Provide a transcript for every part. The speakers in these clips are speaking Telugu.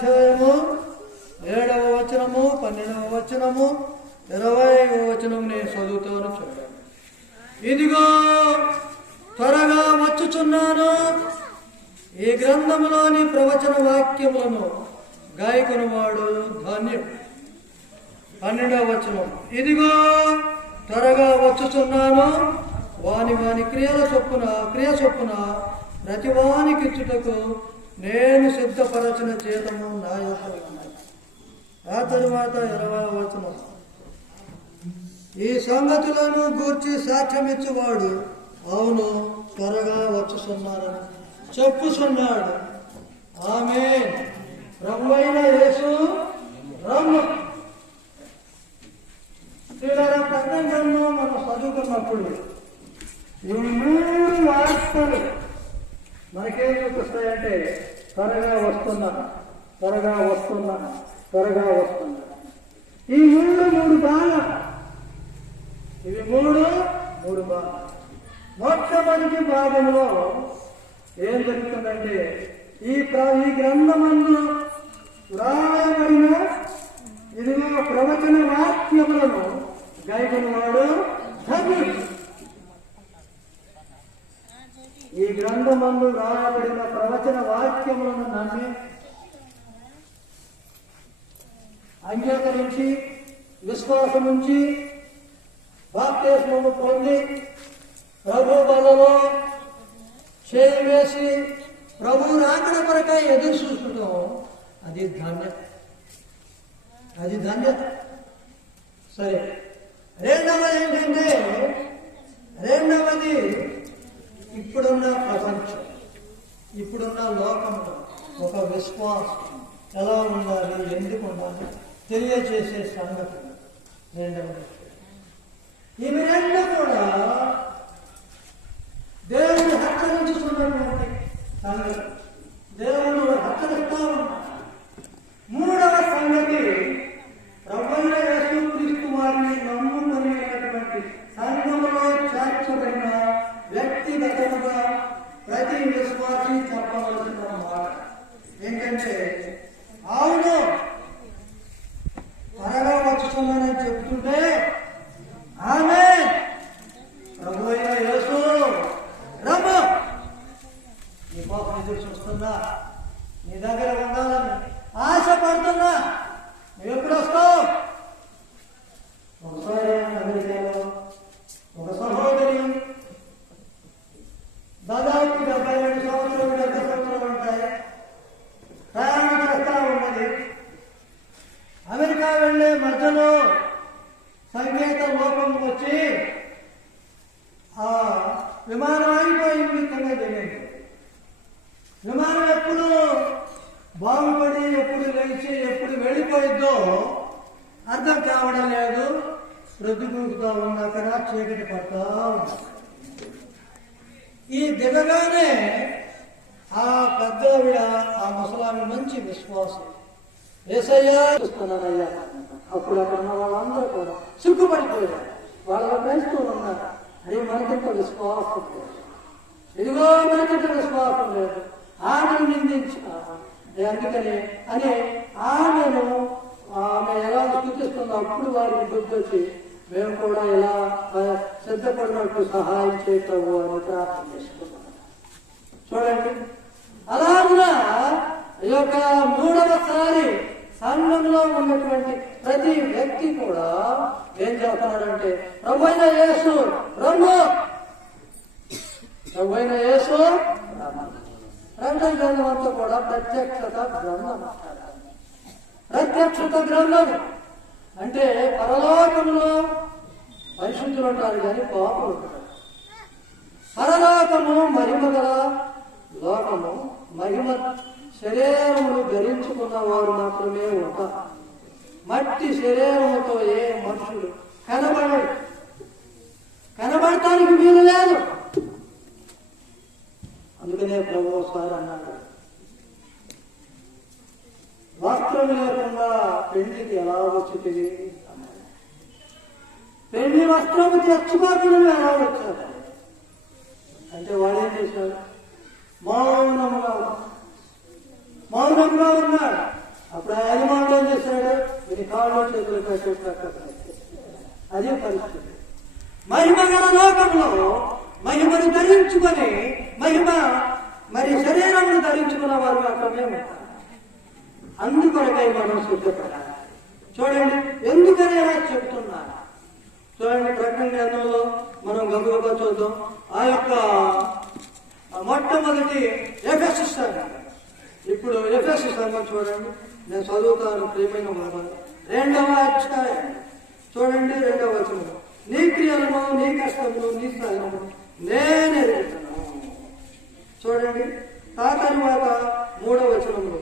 అధ్యాయము 7వ వచనము 12వ వచనము 20వ వచనం నేను చదువుతాను చూడండి. ఇదిగో త్వరగా వచ్చుచున్నాను, ఈ గ్రంథములోని ప్రవచన వాక్యములను గాయకుని వాడు ధన్యుడు. 12వ వచనం, ఇదిగో త్వరగా వచ్చుచున్నాను, వాని వాని క్రియ చొప్పున ప్రతి వానికి ఇచ్చుటకు నేను సిద్ధపరచిన చేతము నా యొక్క ఉన్నాయి. ఆ తరువాత 20వ వచనం, ఈ సంగతులను గూర్చి సాక్ష్యమిచ్చువాడు అవును త్వరగా వచ్చుచున్నారని చెప్పుచున్నాడు. ఆమేన్. ప్రభువైన యేసు రమ్ము. ప్రకటనను మనం చదువుకున్నప్పుడు ఈ 3 వార్తలు మనకేం చూపిస్తాయంటే త్వరగా వస్తున్నా, త్వరగా వస్తున్నా, త్వరగా వస్తున్నా. ఈ 3 భాగాలు, ఇవి 3 భాగాలు. మొట్టమొదటి భాగంలో ఏం జరుగుతుందంటే ఈ గ్రంథమందు వ్రాయబడిన ఇదిగో ప్రవచన వాక్యములను గాయకుని వాడు ధన్యుడు. ఈ గ్రంథమందు రాయబడిన ప్రవచన వాక్యములను నమ్మి అంగీకరించి విశ్వాసం నుంచి బాప్తిస్మము పొంది ప్రభు బలలో చేయి వేసి ప్రభు రాకడ కొరకై ఎదురు చూస్తుంటాం. అది ధన్యత. సరే, రెండవది ఇప్పుడున్న ప్రపంచం, ఇప్పుడున్న లోకంలో ఒక విశ్వాసం ఎలా ఉండాలి, ఎందుకు ఉండాలి తెలియజేసే సంగతులు రెండవది. ఇవి 2 కూడా దేవుడు హెచ్చరించుతున్నటువంటి సంగతి, దేవుడు హెచ్చరిస్తా ఉన్నాడు. 3వ సంగతి, ప్రభువైన యేసుక్రీస్తు వారిని నమ్ముకునేటటువంటి సంఘములో చేర్చబడిన వ్యక్తిగతంగా ప్రతి విశ్వాసి చెప్పవలసిన మాట ఏంటంటే అవును త్వరగా వచ్చుతున్నానని చెప్తుంటే ఆమేన్, ప్రభువైన యేసు రమ్ము. నీ కోసం ఎదురు చూస్తున్నా, నీ దగ్గర ఉండాలని ఆశపడుతున్నా. నువ్వు ఎప్పుడు వస్తావు? ఒకసారి అమెరికాలో ఒక సహోదరి దాదాపు 72 సంవత్సరాలు ఉంటాయి, ప్రయాణం చేస్తా ఉన్నది. అమెరికా వెళ్లే మధ్యలో సంకేత లోపం వచ్చి ఆ విమానం ఆగిపోయింది. కింద దిగింది. విమానం ఎప్పుడు బాగుపడి ఎప్పుడు లేచి ఎప్పుడు వెళ్ళిపోయిద్దో అర్థం కావడం లేదు. ప్రొద్దుకూకుతా ఉన్నాక చీకటి పడతా ఉంది. ఈ దిగగానే ఆ పెద్దవిడ, ఆ ముసలామి మంచి విశ్వాసం, యేసయ్యా చూస్తున్నానయ్యా. అప్పుడు అక్కడ ఉన్న వాళ్ళందరూ కూడా సిగ్గుపడిపోయారు. వాళ్ళ క్రైస్తవులు ఉన్నారు, అరే మనకింత విశ్వాసం లేదు, ఇదిగో మనకింత విశ్వాసం లేదు, ఆమెను నిందించారు. అందుకని అని ఆమె ఎలా స్థుతిస్తుందో అప్పుడు వారికి గుర్తొచ్చి మేము కూడా ఇలా సిద్ధపడినట్టు సహాయం చేయటము అని ప్రార్థన చేసుకున్నాం. చూడండి, అలాగా ఈ యొక్క 3వసారి సంఘంలో ఉన్నటువంటి ప్రతి వ్యక్తి కూడా ఏం చేస్తున్నాడంటే ప్రభువైన యేసు రమ్ము, ప్రభువైన యేసు ప్రకటన గ్రంథం అంతా కూడా ప్రత్యక్షత గ్రంథం. ప్రత్యక్షత గ్రంథం అంటే పరలోకంలో పరిశుద్ధులు ఉంటారు కానీ పాపులు ఉంటారు. పరలోకము మహిమ గల లోకము, మహిమ శరీరమును ధరించుకున్న వారు మాత్రమే ఉంటారు. మట్టి శరీరముతో ఏ మనుషుడు కనబడటానికి వీలు లేదు. అందుకనే ప్రభు ఒకసారి అన్నాడు, వస్త్రం లేకుండా పెళ్లికి ఎలా వచ్చింది అన్నాడు. పెళ్లి వస్త్రము తెచ్చుకోకుండా ఎలా వచ్చారు అంటే వాడు ఏం చేశాడు? మౌనంగా ఉన్నాడు. మహిమను ధరించుకొని మహిమ మరి శరీరమును ధరించుకున్న వారు మాత్రమే ఉంటారు. అందుకొరకై మనం సిద్ధపడాలి. చూడండి, ఎందుకని అలా చెప్తున్నారు చూడండి. ప్రకటన గ్రంథంలో మనం గబగబా చూద్దాం. ఆ యొక్క మొట్టమొదటి ఎఫెసు సంఘం. ఇప్పుడు ఎఫెసు సంఘం చూడండి, నేను చదువుతాను ప్రియమైన వారు. 2వ అధ్యాయం చూడండి, 2వ వచనం. నీ క్రియలను, నీ కష్టమును, నీ సహనము నేనే ఎరుగుతాను. చూడండి, ఆ తర్వాత 3వ వచనంలో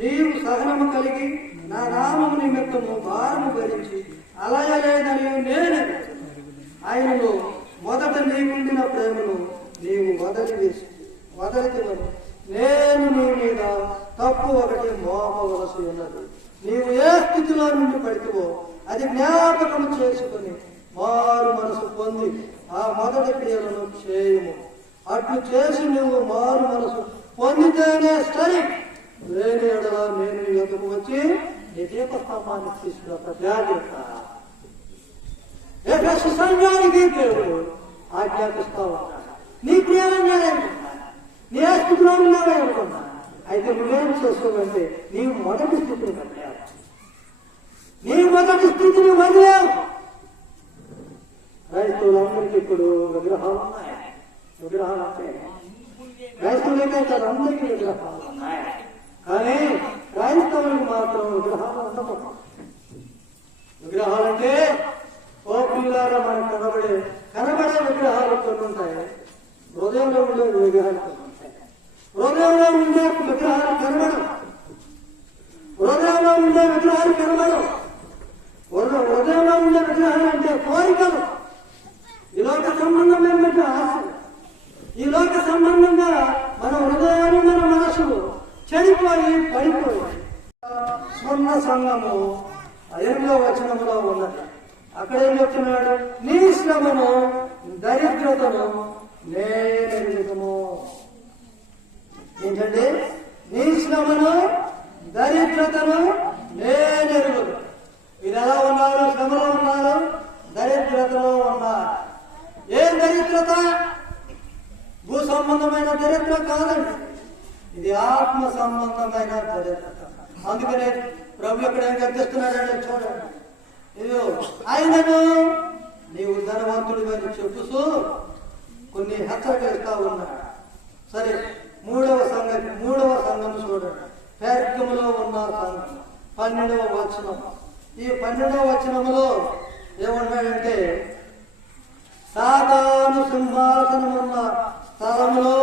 నీవు సహనము కలిగి నా నామము నిమిత్తము భారము భరించి అలయలేదని నేను ఆయనను మొదట నీకుండిన ప్రేమను నీవు వదలితివని నేను నీ మీద తప్పు ఒకటి మోపవలసి ఉన్నది. నీవు ఏ స్థితిలో నుండి పడితేవో అది జ్ఞాపకం చేసుకుని మారు మనసు పొంది ఆ మొదటి క్రియలను చేయము. అట్లు చేసి నువ్వు మారు మనసు పొందితేనే సరి, లేని ఎడల నేను నీ యొద్దకు వచ్చి నీ దీపస్తంభాన్ని తీసుకున్న జాగ్రత్త. ఎఫెసు సంఘానికి దేవుడు ఆజ్ఞాపిస్తా ఉన్నాడు. నీ క్రియలను నేనేనుకున్నాను, నీ ఏ స్థితిలో ఉన్నావే అనుకున్నాను. అయితే నువ్వేం చేస్తావంటే నీవు మొదటి స్థితిని కట్టావు, నీ మొదటి స్థితిని వదిలేవు. క్రైస్తవులందరికీ ఇప్పుడు విగ్రహాలు ఉన్నాయి. విగ్రహాలు అంటే క్రైస్తవులకే కాదు, అందరికీ విగ్రహాలు ఉన్నాయి. కానీ క్రైస్తవులకు మాత్రం విగ్రహాలు ఉండకూడదు. విగ్రహాలంటే ఓపిల్లారా మనకు కనబడే విగ్రహాలు కొన్ని ఉంటాయి, హృదయంలో ఉండే విగ్రహాలు కొన్ని ఉంటాయి. హృదయంలో ఉండే విగ్రహాలు కనబడవు, హృదయంలో ఉండే విగ్రహాలు కనబడవు. హృదయంలో ఉండే విగ్రహాలు అంటే కోరికలు, ఈ లోక సంబంధం ఏమిటంటే ఆశ. ఈ లోక సంబంధంగా మన హృదయాన్ని, మన మనసులు చెడిపోయి పడిపోయి. స్వర్ణ సంఘము 8వ వచనంలో ఉన్నది. అక్కడేం చెప్తున్నాడు? నీ శ్రమను, దరిద్రతను నేనెరుగుదును. ఏంటండి? నీ శ్రమను, దరిద్రతను నేనెరుగుదు. ఇది ఎలా ఉన్నారు? శ్రమలో ఉన్నారు, దరిద్రతలో ఉన్నారు. ఏం దరిద్రత? భూ సంబంధమైన దరిద్ర కాదండి, ఇది ఆత్మ సంబంధమైన దరిద్రత. అందుకనే ప్రభు ఎక్కడ ఏం గర్తిస్తున్నాడంటే చూడండి, ఇదో ఆయనను నీవు ధనవంతుడు అని చెప్పుతూ కొన్ని హెచ్చరికలు ఇస్తా ఉన్నాడు. సరే, 3వ సంఘం చూడండి. పెర్గములో ఉన్న సంఘం 12వ వచనం. ఈ 12వ వచనములో ఏమన్నాడంటే, సాతాను సింహాసనమున్న స్థలములో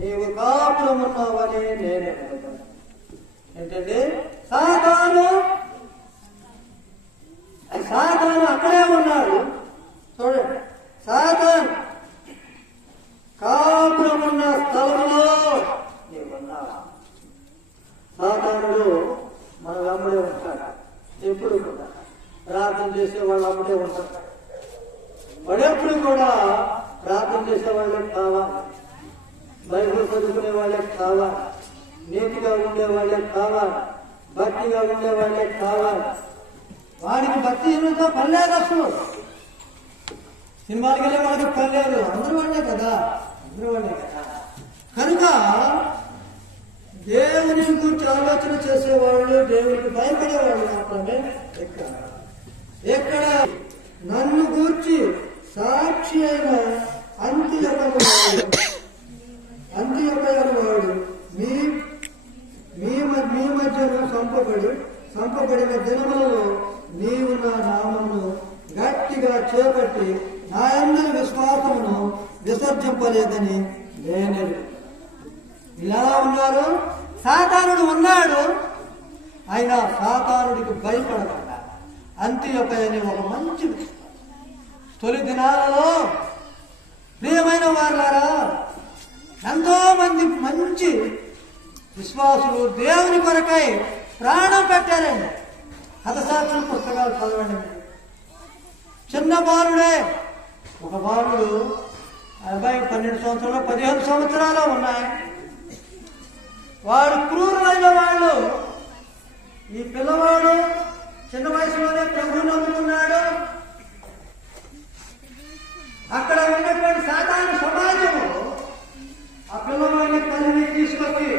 నీవు కాపురమున్నావని నేనే. ఏంటంటే సాతాను అక్కడే ఉన్నాడు. చూడండి, సాతాను కాపురమున్న స్థలంలో నీవున్నావు. సాతానుడు మన వెంబడే ఉంటాడు. ఎప్పుడు కూడా ప్రార్థన చేసే వాళ్ళు అమ్మడే ఉంటారు. వాడెప్పుడు కూడా ప్రార్థన చేసే వాళ్ళకి కావాలి, బైబిల్ చదువుకునే వాళ్ళకి కావాలి, నీతిగా ఉండే వాళ్ళకి కావాలి, భక్తిగా ఉండే వాళ్ళకి కావాలి. వాడికి భక్తి ఏమిటో పనిలేదు, అసలు సినిమాలకి వెళ్ళే వాళ్ళకి పనిలేదు. అందరూ వాళ్ళే కదా. కనుక దేవుని గురించి ఆలోచన చేసేవాళ్ళు, దేవునికి భయపడేవాళ్ళు మాత్రమే ఎక్కడ నన్ను గూర్చి సాక్షి అయిన అంత్యొకైన వాడు మీ మధ్యను సంపబడిన దినములలో నీవు నా నామమును గట్టిగా చేపట్టి నా అందరి విశ్వాసమును విసర్జింపలేదని నేను. ఇలా ఉన్నారు. సాతానుడు ఉన్నాడు, అయినా సాతానుడికి భయపడకుండా అంత్యొకై అనే ఒక మంచి తొలి దినాలలో ప్రియమైన వారులారా, ఎంతో మంది మంచి విశ్వాసులు దేవుని కొరకై ప్రాణం పెట్టారండి. హతసాక్షుల పుస్తకాలు చదవండి. చిన్న బాలుడే, ఒక బాలుడు 12 సంవత్సరాలు 15 సంవత్సరాలు ఉన్నాయి. వాడు క్రూరులైన వాళ్ళు. ఈ పిల్లవాడు చిన్న వయసులోనే ప్రభువుని నమ్ముకున్నాడు. అక్కడ ఉన్నటువంటి సాధారణ సమాజము ఆ పిల్లవాడిని తల్లిని తీసుకొచ్చి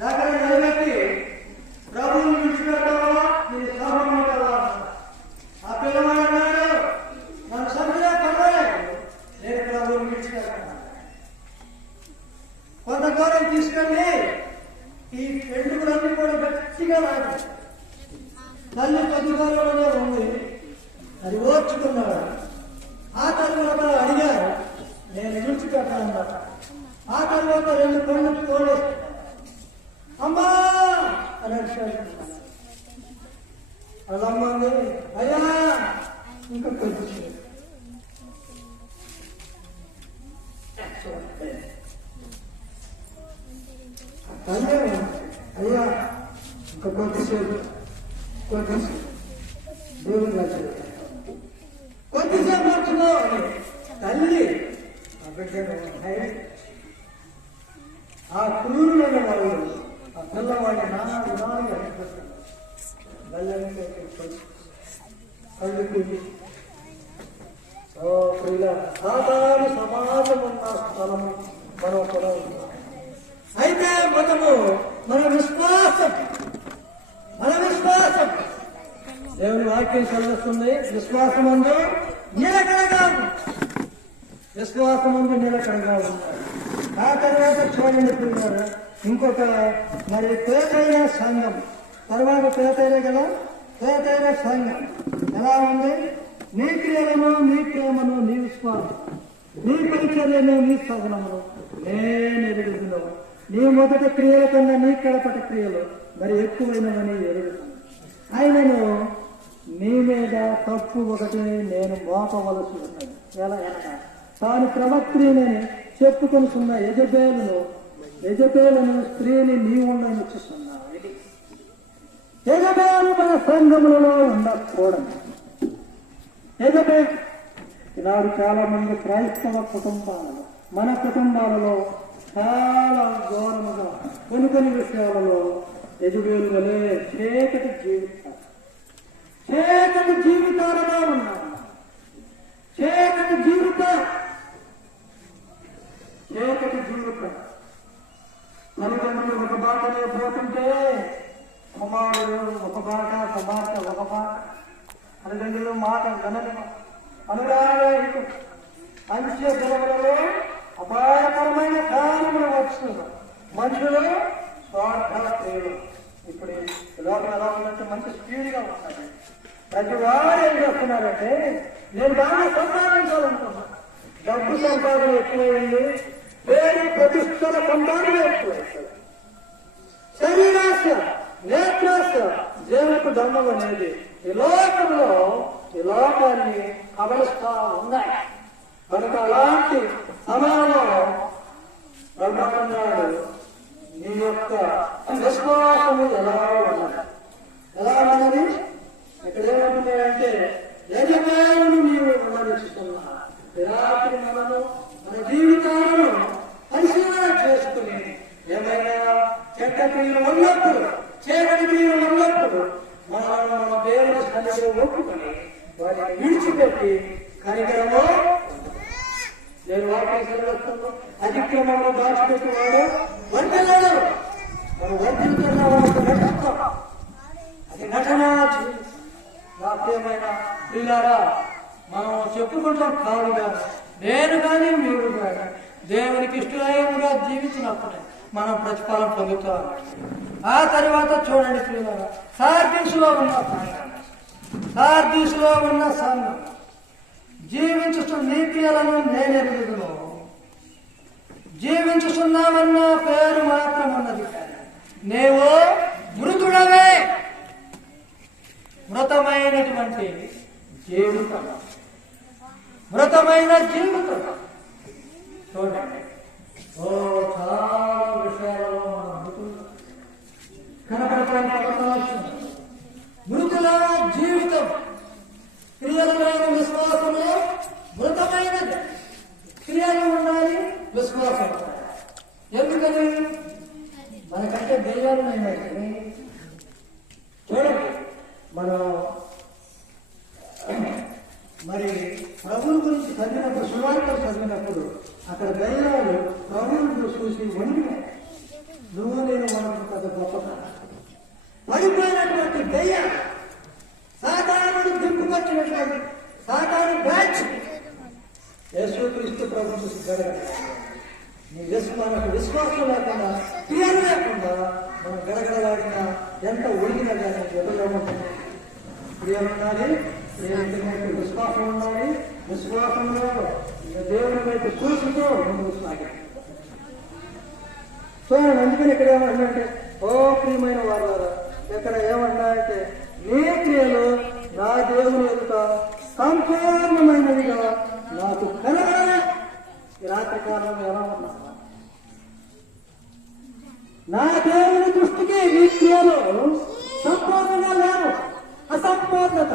దగ్గర నిలబెట్టి ప్రభువుని విడిచిపెట్టావా నీ సహనం కదా. ఆ పిల్లవాడు అన్నాడు, నన్ను సభ్యులే పర్వాలేదు, నేను ప్రభువుని విడిచిపెట్టాను. కొంత దూరం తీసుకెళ్ళి ఈ ఎండుకులన్నీ కూడా గట్టిగా లాగాడు. తల్లి కొద్ది దూరంలోనే ఉంది, అది ఓర్చుకున్నాడు. ఆ తర్వాత అడిగారు, నేను విడిచిపెట్టాను. ఆ తర్వాత 2 కళ్ళు తోడేసి అమ్మా అని అడిగాడు. వాళ్ళమ్మంది, అయ్యా ఇంకా కొంచెం అయ్యా ఇంకా కొద్దిసేపు దేవుడు కొద్దిసేపు పడుతున్నావు తల్లి ఆ క్రూరులైన వాళ్ళు ఆ పిల్లవాడిని నానా విధాలుగా సాధారణ సమాజం ఉన్న స్థలము మనం కూడా ఉన్నాం. అయితే మన విశ్వాసం దేవుని వాక్యం చదువుతుంది. విశ్వాసమందు నిలకడగా ఉన్నారు. ఆ తర్వాత చూడండి పిల్లలు, ఇంకొక మరి పేదైన సంఘం తర్వాత పేదైన కదా, పేదైన సంఘం ఎలా ఉంది? నీ క్రియలను, నీ ప్రేమను, నీ విశ్వాసం, నీ పరిచర్యను, నీ సహనమును నేను ఎరుగుతున్నావు. నీ మొదటి క్రియల కన్నా నీ కడపటి క్రియలు మరి ఎక్కువైనవని ఎరుగుతున్నాను. ఆయనను నీ మీద తప్పు ఒకటి నేను మోపవలసి ఉన్నది. ఎలా అనగా తాను ప్రవక్త్రినని చెప్పుకొనిస్తున్న యజబేలును స్త్రీని నీవుండని చూస్తున్నావు. యజబేలు మన సంఘములలో ఉండకూడదు. యజబేలు ఈనాడు చాలా మంది క్రైస్తవ కుటుంబాలలో, మన కుటుంబాలలో చాలా ఘోరముగా కొన్ని విషయాలలో యజబేలు వలె చీకటి జీవితాలలో ఉన్నారు. చీకటి జీవితం తల్లిదండ్రులు ఒక బాటలో పోతుంటే కుమారుడు ఒక బాట, కుమార్తె ఒక బాట, తల్లిదండ్రులు మాట గణని అనురాగ అంత్య దినములలో అపాయకరమైన కార్యములు వస్తున్నారు. మనుషులు స్వార్థ ప్రేమ. ఇప్పుడు లోకం ఎలా ఉందంటే మంచి స్పీడ్గా ఉంటుంది. ప్రతి వారు ఏం చేస్తున్నారంటే, నేను బాగా సంపాదించాలనుకున్నాను, డబ్బు సంపాదన ఎక్కువైంది, పేరు ప్రతిష్టల సంపాదన ఎక్కువైంది, శరీరాశ, నేత్రాశ, దేవులకు ధర్మం అనేది ఈ లోకాన్ని కబలిస్తా ఉన్నాయి. కనుక అలాంటి సమయంలో బ్రహ్మన్నాడు, నీ యొక్క విశ్వాసము ఎలా ఉన్నది ఇక్కడ ఏమంటున్నాయంటే, యజమానులు నీవు విమర్శిస్తున్నా. రాత్రి మన జీవితాలను పరిశీలన చేసుకుని ఏమైనా చెడ్డ క్రియలు ఉన్నప్పుడు, చీకటి క్రియలు ఉన్నప్పుడు మన దేవుని సన్నిధిలో ఒప్పుకొని వారిని విడిచిపెట్టి కనికరము నేను వాక్యం చదివేస్తాను. అతిక్రమంలో దాచిపెట్టివాడు వర్తిల్లాడు. మనం వర్తించిన వాళ్ళకి నటిస్తాం. అది నటన. నాకేమైన పిల్లారా, మనం చెప్పుకుంటాం కాదు కానీ, నేను కానీ మీరు కానీ దేవునికి ఇష్టంగా జీవించినప్పుడే మనం ప్రతిఫలం పొందుతాం. ఆ తర్వాత చూడండి పిల్లారా, సార్దీసులో ఉన్న సంఘం జీవించుతున్న నీ క్రియలను నేను ఎరుగుదును. జీవించుతున్నామన్న పేరు మాత్రం ఉన్నది, నీవు మృతుడవే. మృతమైనటువంటి జీవితం, మృతమైన జీవితం. చూడండి, చాలా విషయాలలో మనం మృతులు కనపడటానికి మృతుల జీవితం, క్రియలమైన విశ్వాసము మృతమైనది. క్రియలు ఉండాలి, విశ్వాసం. ఎందుకని? మనకంటే దైవాలమైనది. చూడండి, మనం మరి ప్రభువుల గురించి చదివినప్పుడు, సువార్తలు చదివినప్పుడు అక్కడ దయ్యాలు ప్రభువును చూసి వణికినాయి. నువ్వు నేను మనకు పెద్ద గొప్ప పడిపోయినటువంటి దయ్యాలు, సాతానుడు దింపుకొచ్చినటువంటి సాతాను బ్యాచ్ యేసుక్రీస్తు ప్రభు చూసి గడగడ. మనకు విశ్వాసం లేకుండా, క్రియలు లేకుండా మనం గడగడలాడిన ఎంత ఒడిగినా కానీ ఎదురుగా ఉంటుంది. క్రియలు ఉండాలి, క్రియలు విశ్వాసం ఉండాలి. విశ్వాసంలో దేవుని వైపు చూసుకుంటూ ముందుకు సాగాలి. చూడండి, అందుకని ఇక్కడ ఏమంటే, ఓ ప్రియమైన వారు ఇక్కడ ఏమన్నాయంటే, నీ క్రియలు నా దేవుని ఎదుట సంపూర్ణమైనదిగా నాకు కలగాలి. ఈ రాత్రి కాలంలో ఎలా ఉన్నా నా దేవుని దృష్టికి నీ క్రియలు సంపూర్ణంగా లేవు. అసంపూర్ణత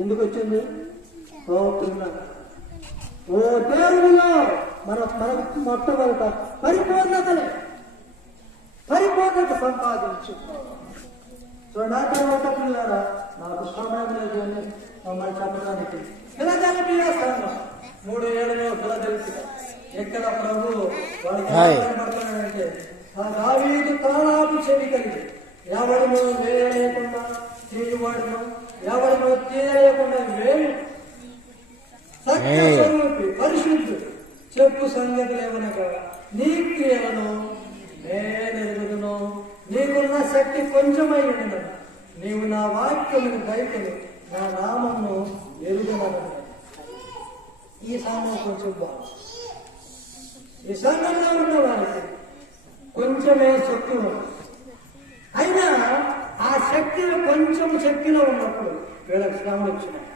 ఎందుకు వచ్చింది? ఓ దేవునిలో మనకు మొట్టమొదట పరిపూర్ణత సంపాదించు. సో నా తర్వాత పిల్లరా నాకు సమయం లేదు అని మమ్మల్ని చెప్పడానికి ఫిలదెల్ఫియా సంఘం 3:7 ఫిలదెల్ఫియా ఎక్కడ ప్రభు వాడికి దావీదు తాళాపు చెవి కలిగి ఎవరినో వేయలేకుండా చేయవాడును, ఎవరినో తీయలేకుండా వేయు సత్యస్వరూపి పరిశుద్ధుడు చెప్పు సంగతి ఏమనగా నీ క్రియలను నేనెరుగుదును. నీకున్న శక్తి కొంచెమై ఉండను. నీవు నా వాక్యమును బయటను నా నామమును ఎరుగుదను. ఈ సంఘం కొంచెం బాగుంది. ఈ సంఘంలో ఉన్న వారికి కొంచెమే శక్తి ఉంది. అయినా ఆ శక్తి కొంచెం శక్తిలో ఉన్నప్పుడు వీళ్ళకి శ్రమలు వచ్చినాయి,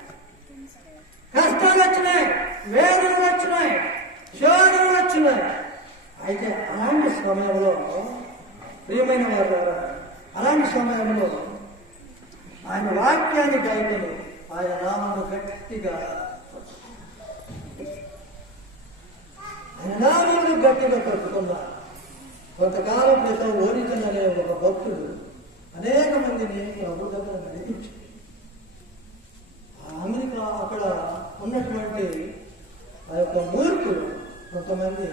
కష్టాలు వచ్చినాయి, వేదనలు వచ్చినాయి, శోధనలు వచ్చినాయి. అయితే అలాంటి సమయంలో ప్రియమైన వారు ద్వారా అలాంటి సమయంలో ఆయన వాక్యాన్ని గాయకులు ఆయన నామను గట్టిగా పట్టుకున్నారు. కొంతకాలం క్రితం ఓరిజన్ అనే ఒక భక్తుడు అనేక మందిని ప్రభు దగ్గర నడిపించాడు. అమెరికా అక్కడ ఉన్నటువంటి ఆ యొక్క మూర్ఖులు కొంతమంది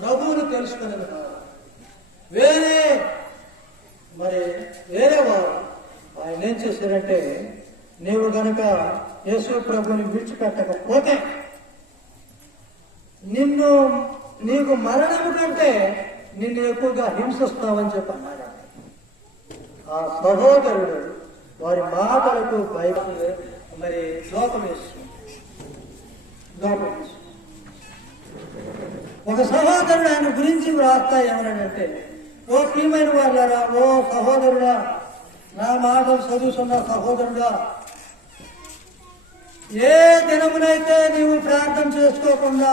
ప్రభువును తెలుసుకునేది కాదు, వేరే వారు ఆయన ఏం చేశారంటే, నీవు గనక యేసు ప్రభుని విడిచిపెట్టకపోతే నీకు మరణము కంటే నిన్ను ఎక్కువగా హింసిస్తామని చెప్పి అన్నాడు. ఆ సహోదరుడు వారి మాటలకు భయపడి శోకం వేస్తుంది. ఒక సహోదరుడు ఆయన గురించి వ్రాస్తా ఏమన్నాడంటే, ఓ ప్రియమైన వాళ్ళారా, ఓ సహోదరుడా, నా మాటలు చదువుతున్న సహోదరుడా, ఏ దినమునైతే నీవు ప్రార్థన చేసుకోకుండా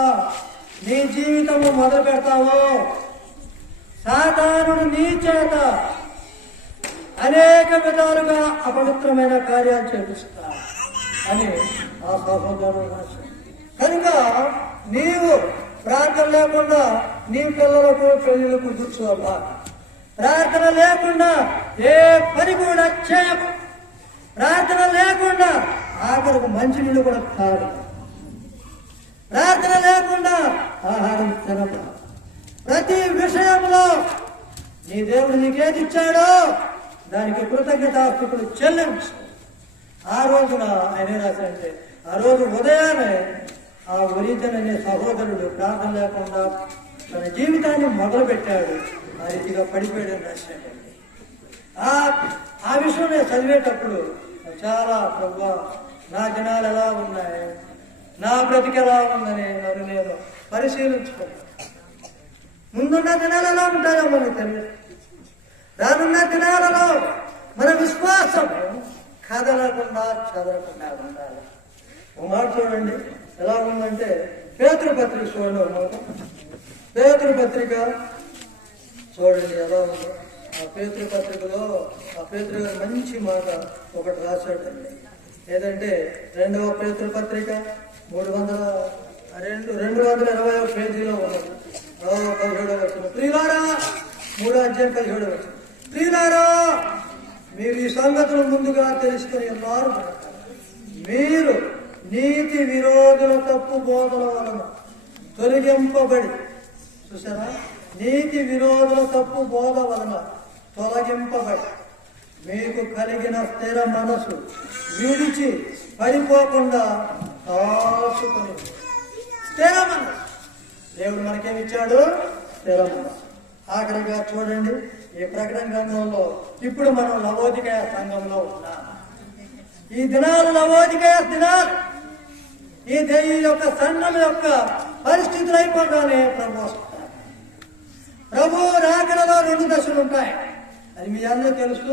నీ జీవితము మొదలు పెడతావో సాతానుడు నీ చేత అనేక విధాలుగా అపవిత్రమైన కార్యాలు చేపిస్తా అని ఆ సహోదరుడు రాశాడు. కనుక నీవు ప్రార్థన లేకుండా నీ పిల్లలకు పెళ్లిలకు కూర్చోవా, ప్రార్థన లేకుండా ఏ పని కూడా చేయకు, ప్రార్థన లేకుండా ఆఖరికి మంచినీళ్ళు కూడా తాగు, ప్రార్థన లేకుండా ఆహారం తినక, ప్రతి విషయంలో నీ దేవుడు నీకేది ఇచ్చాడో దానికి కృతజ్ఞతాస్తుతులు చెల్లించు. ఆ రోజున ఆయన రాశాడంటే, ఆ రోజు ఉదయాన్నే ఆ ఒరిజన్ అనే సహోదరుడు ప్రార్థన లేకుండా తన జీవితాన్ని మొదలు పెట్టాడు. ఆ రీతిగా పడిపోయాడని రాశాడండి. ఆ విషయం నేను చదివేటప్పుడు చాలా ప్రభు నా దినాలు ఎలా ఉన్నాయి, నా బ్రతికి ఎలా ఉందని నన్ను నేను పరిశీలించుకున్నాను. ముందున్న దినాలు ఎలా ఉంటాయో మనకు తెలియదు. రానున్న దినాలలో మన విశ్వాసం కదలకుండా చదవకుండా ఉండాలి. ఒక మాట చూడండి ఎలా ఉందంటే, పేతురు పత్రిక చూడండి. పేతురు పత్రిక చూడండి ఎలా ఉందో. ఆ పేతురు పత్రికలో ఆ పేతురు గారు మంచి మాట ఒకటి రాశాడండి. ఏదంటే 2వ పేతురు పత్రిక 220వ పేజీలో ఉన్నది. 17వ వచనం. ప్రియులారా, 3వ అధ్యాయం 17వ వచనం. ప్రియులారా, మీరు ఈ సంగతులు ముందుగా తెలుసుకుని ఉన్నారు. మీరు నీతి విరోధుల తప్పు బోధల వలన తొలగింపబడి, చూసారా, నీతి విరోధుల తప్పు బోధ వలన తొలగింపబడి మీకు కలిగిన స్థిర మనసు విడిచి పడిపోకుండా కాచుకొని. స్థిర మనసు దేవుడు మనకేమిచ్చాడు? స్థిర మనసు. ఆఖరిగా చూడండి, ఈ ప్రకటన గ్రంథంలో ఇప్పుడు మనం లవోదికయ సంఘంలో ఉన్నాం. ఈ దినాలు లవోదికయ దినాలు. ఈ యొక్క సంఘం యొక్క పరిస్థితులు అయిపోగానే ప్రభు వస్తారు. ప్రభు రాకడలో 2 దశలు ఉంటాయి. అది మీ అందరూ తెలుసు.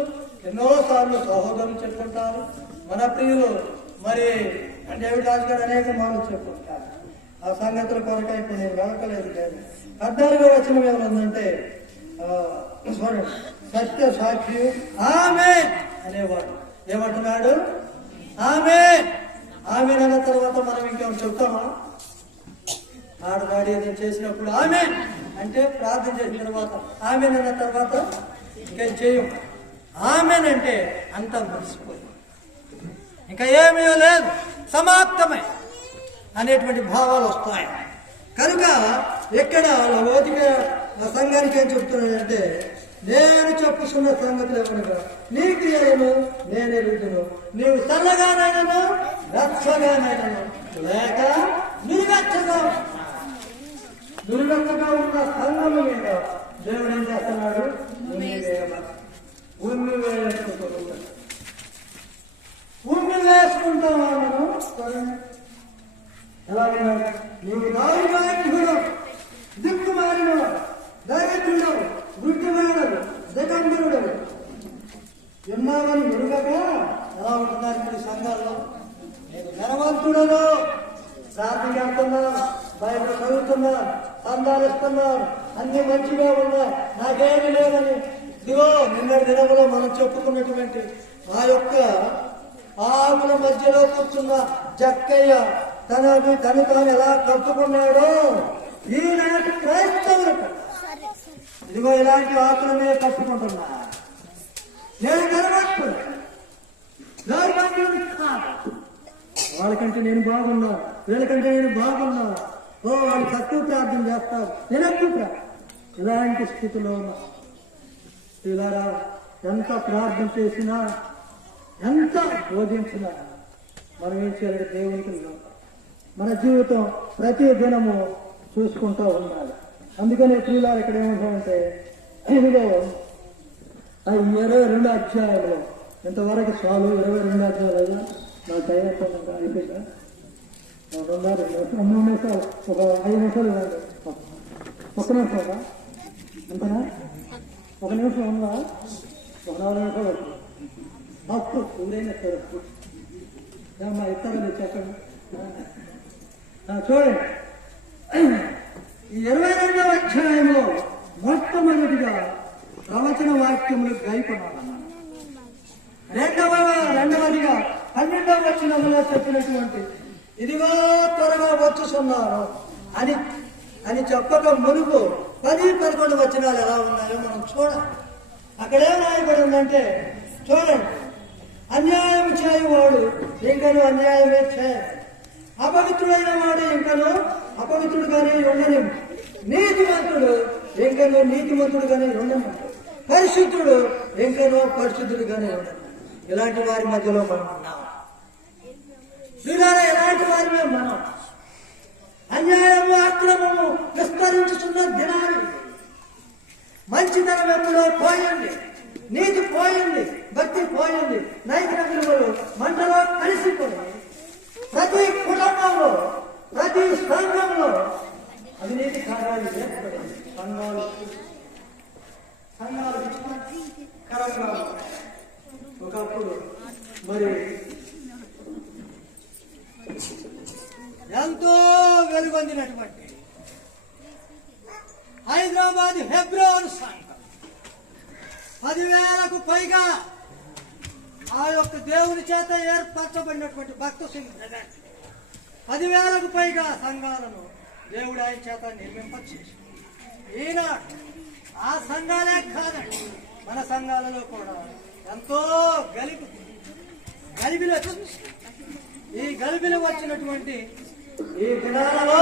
ఎన్నోసార్లు సహోదరులు చెప్పుకుంటారు. మన ప్రియులు మరి డేవిడ్ రాజు గారు అనేక మార్లు చెప్పుకుంటారు. ఆ సంగతుల కొరకై ఇప్పుడు నేను వెనకలేదు. లేదు 14వ వచనం ఏమనుందంటే, చూడండి, సత్య సాక్షి ఆమేన్ అనేవాడు ఏమంటున్నాడు? ఆమేన్. ఆమేన్ అన్న తర్వాత మనం ఇంకేమైనా చెప్తామా? ఆడదాడి ఏదైనా చేసినప్పుడు ఆమేన్ అంటే ప్రార్థన చేసిన తర్వాత ఆమేన్ అన్న తర్వాత ఇంకా చేయం. ఆమేన్ అంటే అంతా మర్చిపోయి ఇంకా ఏమీ లేదు, సమాప్తమై అనేటువంటి భావాలు వస్తాయి. కనుక ఇక్కడ లవోదిక సంఘానికి ఏం చెప్తున్నాడంటే, నేను చెప్పుతున్న సంగతులు ఏమనగా నీ క్రియలను నేను ఎరుగుతును, నీవు చల్లగానైనను రచ్చగానైనను లేక నిరుగచ్చగా ఉన్న సంఘము మీద దేవుడు ఏం చేస్తున్నాడు? ఉమ్మి వేసుకుంటావా? మనం ఎలాగైనా నీవు దారుణాయుడు, దిక్కుమాలిన, దరిద్రుడు, గుడ్డివాడు, దిగంబరుడు ఉన్నామని ఎరుగక ఎలా ఉంటున్నారు ఇప్పుడు సంఘాల్లో? నేను ధనవంతుడను, ప్రార్థన చేస్తున్నాను, బైబిల్ చదువుతున్నాను, సందాలు ఇస్తున్నాను, అన్ని మంచిగా ఉన్నా, నాకేమి లేదని ఇదిగో నిన్నటి దినములో మనం చెప్పుకున్నటువంటి ఆ యొక్క ఆకుల మధ్యలో కూర్చున్న జక్కయ్య తను తాను ఎలా కప్పుకున్నాడో ఈనాటి క్రైస్తవులు ఇదిగో ఇలాంటి ఆకులనే కప్పుకుంటున్నా. నేను గర్వపడు, వాళ్ళకంటే నేను బాగున్నా, వీళ్ళకంటే నేను బాగున్నా, వాళ్ళు తక్కువ ప్రార్థన చేస్తారు, నేను ఎక్కువ. ఇలాంటి స్థితిలో ఉన్నా ఇలా ఎంత ప్రార్థన చేసినా, ఎంత బోధించినా మనం ఏం చేయాలి? దేవునికి మన జీవితం ప్రతి దినము చూసుకుంటూ ఉండాలి. అందుకని ప్రియులారు ఇక్కడ ఏమంటామంటే, ఇదిగో 22 అధ్యాయంలో ఇంతవరకు చాలు. 22 అధ్యాయాలు నా టైం అయిపోయిందా? 3 నిమిషాలు, ఒక 5 నిమిషాలు ఇవ్వండి. 1 నిమిషం అంతనా? 1 నిమిషం ఉందా? 4 నిమిషాలు వస్తుంది. అప్పుడు ఊరైనా సరే మా ఇస్తారని చెప్పండి. చూడండి, ఈ 22వ అధ్యాయంలో మొట్టమొదటిగా ప్రవచన వాక్యములు గాయపడాలన్నారు. రెండవదిగా 12వ వచనంలో చెప్పినటువంటి ఇదిగో త్వరగా వచ్చుచున్నారు అని చెప్పక మునుపు 10-11 వచనాలు ఎలా ఉన్నాయో మనం చూడాలి. అక్కడేం రాయబడి ఉందంటే, చూడండి, అన్యాయం చేయవాడు ఇంకను అన్యాయమే చేయాలి, అపవిత్రుడైన వాడు ఇంకను అపవిత్రుడుగానే ఉండని, నీతిమంతుడు ఇంకను నీతిమంతుడుగానే ఉండను, పరిశుద్ధుడు ఇంకను పరిశుద్ధుడుగానే ఉండను. ఇలాంటి వారి మధ్యలో మనం ఉన్నాం. ఇలాంటి వారిమే మనం. అన్యాయము అక్రమము విస్తరించుతున్న దినాలు. మంచితనం ఎప్పుడో పోయింది, నీతి పోయింది, భక్తి పోయింది, నైతిక విలువలు మంటలో కలిసిపోయింది. ప్రతి కుటుంబంలో, ప్రతి సంఘంలో అవినీతి కార్యాలు ఏర్పడింది. సంఘాలు కరంగా ఒకప్పుడు మరి ఎంతో వెలుగొందినటువంటి హైదరాబాద్ హెబ్రోన్ సంఘం 10,000కు పైగా ఆ యొక్క దేవుని చేత ఏర్పరచబడినటువంటి భక్త సింగ్ 10,000కు పైగా సంఘాలను దేవుడు ఆయన చేత నిర్మింపచేసి ఈనాడు ఆ సంఘాలే కాదండి, మన సంఘాలలో కూడా ఎంతో గలిబిలో గలిబిలి వచ్చినటువంటి ఈ దినాలలో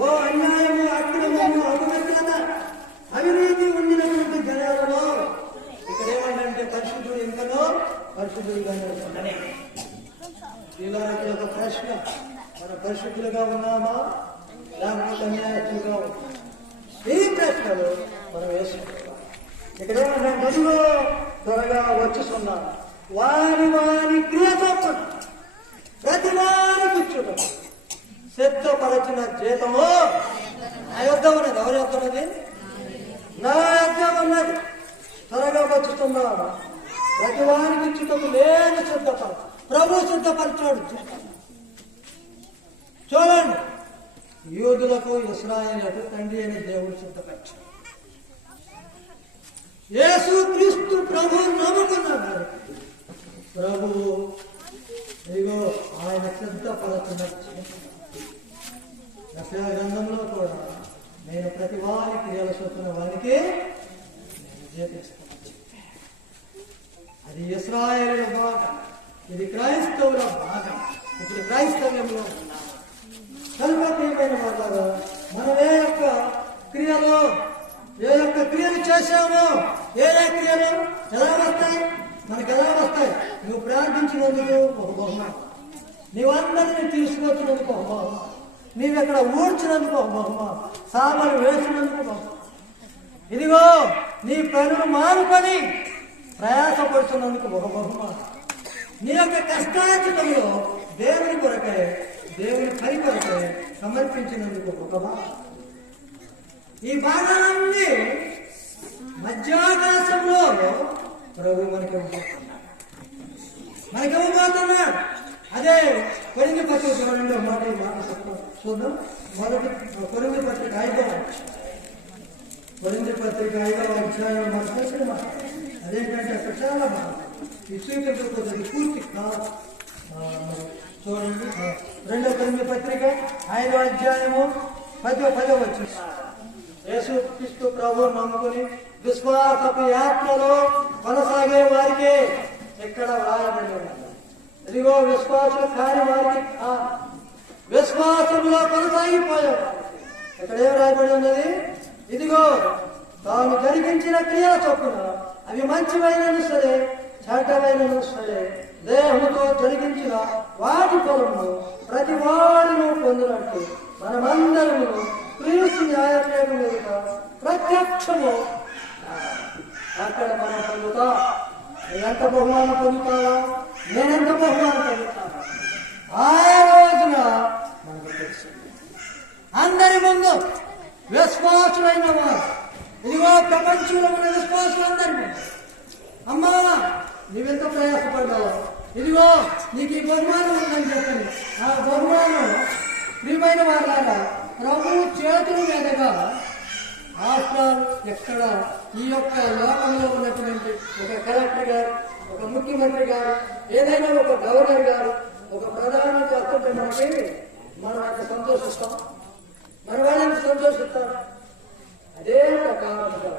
ఓ అన్యాయము, అక్రమము, అపవిత్రత, అవినీతి ఉండినటువంటి జనాలలో ఇక్కడ ఏమంటే పరిశుద్ధుడు ఎంతనో పరిశుద్ధుడుగానే ఉంటాడని. ఇలాంటి ఒక ప్రశ్న, మన పరిశుద్ధులుగా ఉన్నామా లేకపోతే అన్యాయస్తులుగా ఉన్నామా? ఈ ప్రశ్నలు మనం వేసుకుంటాం. ఇక్కడ ఏమంటే బదులు త్వరగా వచ్చుతున్నాం, వారి క్రియ చొప్పున ప్రతి వారికి ఇచ్చుట సిద్ధపరచిన జీతము నా యొద్ద ఉన్నది. ఎవరి యొద్ద ఉన్నది? నా యొద్ద ఉన్నది. త్వరగా వచ్చుతున్నాను, ప్రతి వారికి ఇచ్చుటకు నేను సిద్ధపడ, ప్రభు సిద్ధపరచాడు. చూడండి, యూదులకు ఇశ్రాయేలులకు తండ్రి అనే దేవుడు సిద్ధపరిచాడు. యేసు క్రీస్తు ప్రభు నమ్ముకున్నాడు. ప్రభు ఇదిగో ఆయన సిద్ధపరచున్నట్టు యెషయా గ్రంథంలో కూడా నేను ప్రతి వారి క్రియల చొప్పున వారికి జీవిస్తాను. అది ఇశ్రాయేలు భాగం, ఇది క్రైస్తవుల భాగం. ఇప్పుడు క్రైస్తవ్యంలో ఉన్నాము కనుక ప్రియమైన వారు, మనం ఏ యొక్క క్రియలు చేశామో, ఏ క్రియలు ఎలా వస్తాయి మనకు? ఎలా వస్తాయి? నువ్వు ప్రార్థించినందుకు ఒక బహుమానం, నీవందరినీ తీసుకొచ్చినందుకు ఒక బహుమానం, నీవెక్కడ ఊడ్చినందుకు ఒక బహుమానం, సామాను వేసినందుకు బహుమానం. ఇదిగో నీ పనులు మానుకొని ప్రయాసపడుతున్నందుకు ఒక బహుమానం. నీ యొక్క కష్టార్జితంలో దేవుని కొరకై, దేవుని పని కొరకై సమర్పించినందుకు ఒక భాగం. ఈ భాగాలన్నీ మధ్యాకాశంలో ప్రభు మనకివ్వబోతున్నాడు. అదే కొరింథీ పత్రిక 2వ మాట చూద్దాం. మొదటి కొరింథీ పత్రిక 5వ అధ్యాయం మనకు తెలిసిన మాట. అదేంటంటే అక్కడ చాలా ఈ స్వీకరించకపోతే పూర్తి కాదు. చూడండి, 2వ కొరింథీ పత్రిక 5వ అధ్యాయము 10వ వచనం. యేసు క్రీస్తు ప్రభు నమ్ముకుని విశ్వాసపు యాత్రలో కొనసాగే వారికి ఎక్కడ వ్రాయబడి ఉన్నది. ఇదిగో విశ్వాసులు కాని వారికి, విశ్వాసంలో కొనసాగిపోయేవారు ఇక్కడ ఏం రాయబడి ఉన్నది? ఇదిగో తాను జరిగించిన క్రియల చొప్పున అవి మంచివైనను సరే చెడ్డవైనను సరే దేహంతో జరిగించిన వాటి ఫలము ప్రతి వాడును పొందినట్టు మనమందరము క్రీస్తు న్యాయపీఠం మీద ప్రత్యక్షము అక్కడ మనం పొందుతా. ఎంత బహుమానం పొందుతావా? నేనెంత బహుమానం పొందుతాను? ఆ రోజున మనకు తెలుసు. అందరి ముందు విశ్వాసులైన వారు, ఇదిగో ప్రపంచంలో ఉన్న విశ్వాసులు అందరి ముందు, అమ్మా నీవెంత ప్రయాసపడ్డావు, ఇదిగో నీకు ఈ బహుమానం ఉందని చెప్పండి. ఆ బహుమానం ప్రియమైన వారిలాగా ప్రభు చేతుల మీదుగా ఆఫ్టర్ ఎక్కడ ఈ యొక్క లోకంలో ఉన్నటువంటి ఒక కలెక్టర్ గారు, ఒక ముఖ్యమంత్రి గారు, ఏదైనా ఒక గవర్నర్ గారు, ఒక ప్రధానమంత్రి వస్తుంటే మనం అంత సంతోషిస్తాం, మన వాళ్ళని సంతోషిస్తాం. అదే ప్రకారంగా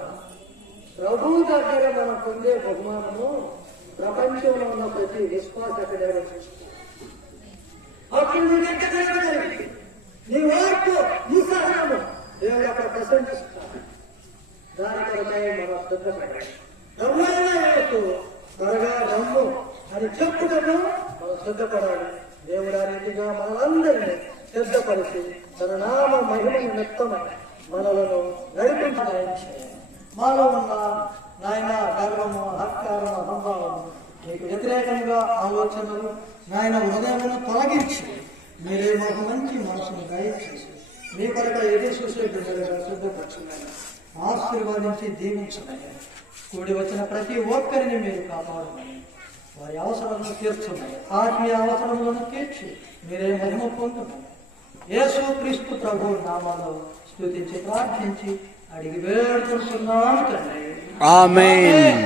ప్రభు దగ్గర మనం పొందే బహుమానము ప్రపంచంలో ఉన్న ప్రతి విశ్వాస అప్పుడు నీ వార్పు నీ సహనము దేవుడు అక్కడ ప్రశంసిస్తాడు. దాని కొరకై మనం సిద్ధపడాలి. త్వరగా నమ్ము అని చెప్పుటను మనం సిద్ధపడాలి. దేవుడు ఆ రీతిగా మనందరినీ సిద్ధపరిచి తన నామ మహిమ నిమిత్తమై మనలను నడిపించడం. మాలో ఉన్న నాయన గర్వము, అహంకారము, అహంభావము, మీకు వ్యతిరేకంగా ఆలోచనలు నాయన హృదయాలను తొలగించి మీరే మాకు మంచి మనసును దయచేసి మీ కొరకు ఎదురు చూసే బిడ్డలుగా సిద్ధపరచున్నాయి. ఆశీర్వాదించి దీవించమని కూడి వచ్చిన ప్రతి ఒక్కరిని మీరు కాపాడమని, వారి అవసరాలను తీర్చున్నాయి, ఆత్మీయ అవసరములను తీర్చి మీరే మహిమ పొందుమని యేసు క్రీస్తు ప్రభు నామాలో స్తుతించి ప్రార్థించి అడిగి వేడుకుంటున్నాను తండ్రి. ఆమేన్.